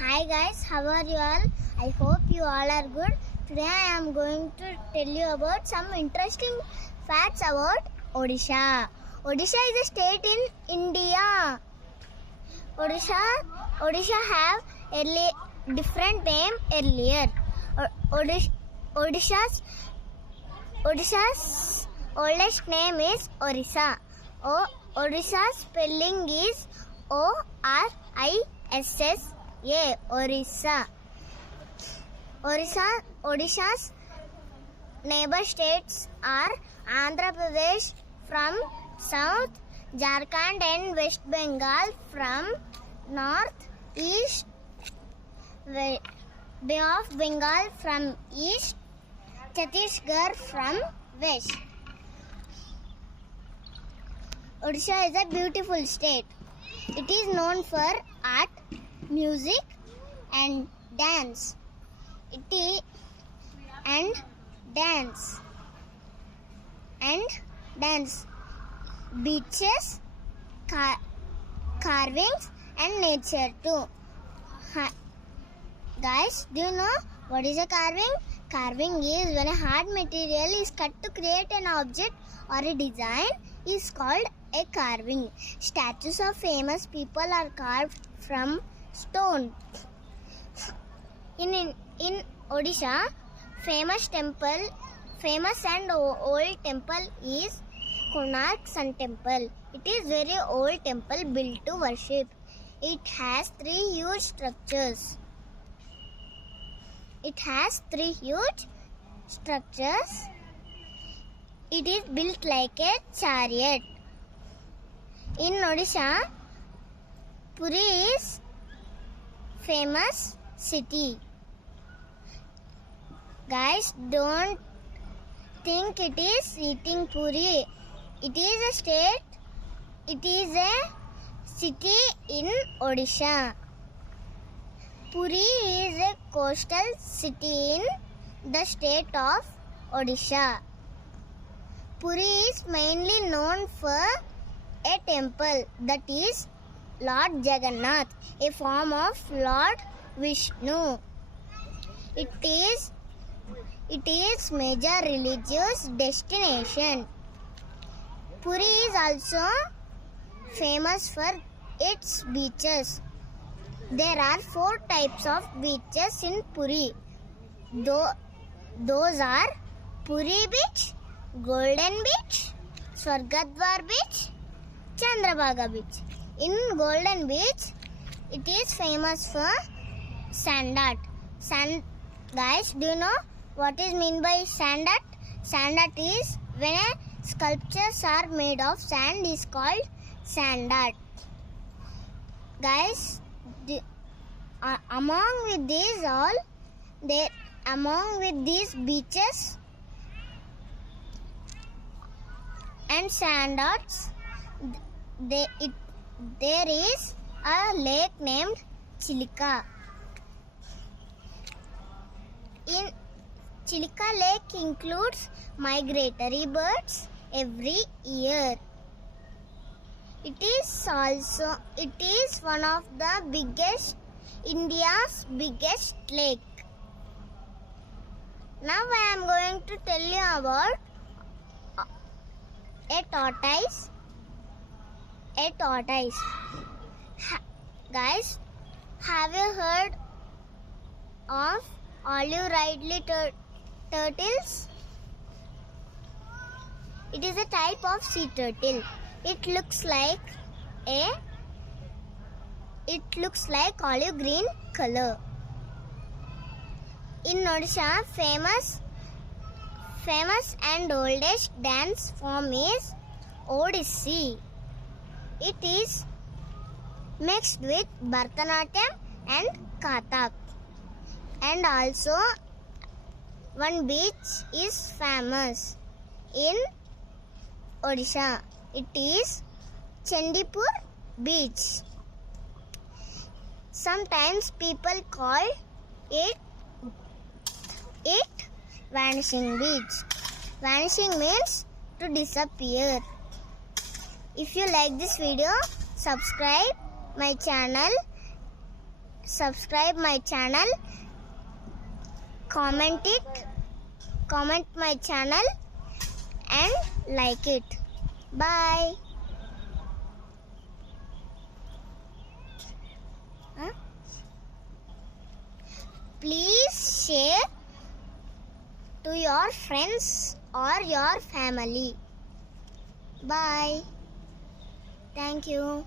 Hi guys, how are you all? I hope you all are good. Today I am going to tell you about some interesting facts about Odisha. Odisha is a state in India. Odisha have different name earlier. Odisha's oldest name is Orissa. Odisha's spelling is Orissa. Orissa. Odisha's neighbor states are Andhra Pradesh from south, Jharkhand and West Bengal from north, east, Bay of Bengal from east, Chhattisgarh from west. Odisha is a beautiful state. It is known for art, music and dance. Beaches, carvings and nature too. Guys, do you know what is a carving? Carving is when a hard material is cut to create an object or a design is called a carving. Statues of famous people are carved from stone. In Odisha, famous and old temple is Konark Sun Temple. It is very old temple built to worship. It has three huge structures. It is built like a chariot. In Odisha, Puri is famous city. Guys, don't think it is eating puri. It is a state. It is a city in Odisha. Puri is a coastal city in the state of Odisha. Puri is mainly known for a temple, that is Lord Jagannath, a form of Lord Vishnu. It is major religious destination. Puri is also famous for its beaches. There are 4 types of beaches in Puri. Those are Puri Beach, Golden Beach, Swargadwar Beach, Chandrabhaga Beach. In Golden Beach, it is famous for sand art. Guys, do you know what is meant by sand art? Sand art is when sculptures are made of sand is called sand art. Guys, among with these beaches and sand arts, there is a lake named Chilika. In Chilika Lake includes migratory birds every year. It is one of the India's biggest lake. Now I am going to tell you about a tortoise. Guys, have you heard of olive ridley turtles? It is a type of sea turtle. It looks like olive green color. In Odisha, famous and oldest dance form is Odissi. It is mixed with Bharatanatyam and Kathak. And also, one beach is famous in Odisha. It is Chandipur Beach. Sometimes people call it Vanishing Beach. Vanishing means to disappear. If you like this video, subscribe my channel. subscribe my channel, comment my channel and like it. Bye. Please share to your friends or your family. Bye. Thank you.